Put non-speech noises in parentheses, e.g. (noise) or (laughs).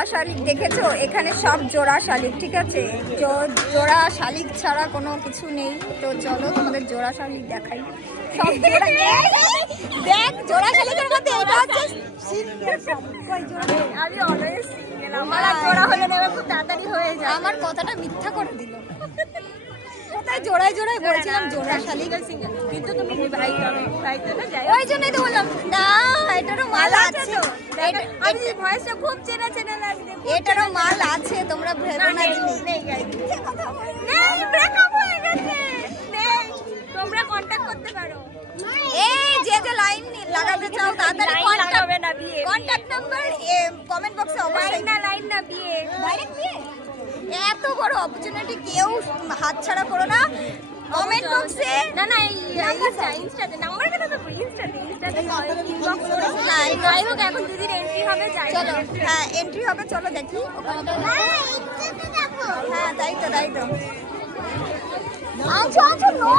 জোড়া শালিক দেখেছ? এখানে সব জোড়া শালিক ঠিক আছে? জোড়া শালিক ছাড়া কোনো কিছু নেই। তো চলো তোমাদের জোড়া শালিক দেখাই। সব জোড়া (laughs) দেখ জোড়া শালিকের মধ্যে এটা হচ্ছে শালিক। আমি অলওয়েজ সিঙ্গেল আমার আর জোড়া হলে না, খুব তাড়াতাড়ি হয়ে যায়। আমার কথাটা মিথ্যা করে দিল। জোড়ায় জোড়ায় বলছিলাম জোড়া শালিক সিঙ্গেল কিন্তু তুমি বিবাহিত হবে বিবাহিত না যাই ওই জন্যই তো বললাম। না। আমি ভয়েসটা খুব চেনা চেনা লাগছে এটারও মাল আছে তোমরা ভেবো না নেই, ব্রেকআপ হয়ে গেছে। নেই। তোমরা কন্টাক্ট করতে পারো। এই যে যে লাইন লাগাতে চাও তাড়াতাড়ি কন্টাক্ট লাগাবে না বিয়ে। কন্টাক্ট নাম্বার কমেন্ট বক্সে অবশ্যই। লাইন না লাইন না বিয়ে। ডাইরেক্ট বিয়ে? এত বড় অপরচুনিটি কেউ হাতছাড়া করো না। কমেন্ট বক্সে না না এই ইনস্টা ইনস্টাতে নাম্বার কেন দেবো ইনস্টাতে ইনস্টাতে ইনবক্স করে হ্যাঁ, যাই হোক এখন দুদিন এন্ট্রি হবে যাই চলো হ্যাঁ এন্ট্রি হবে চলো দেখি। ওখানটা হ্যাঁ তাই তো তাই তো। আচ্ছা আচ্ছা নো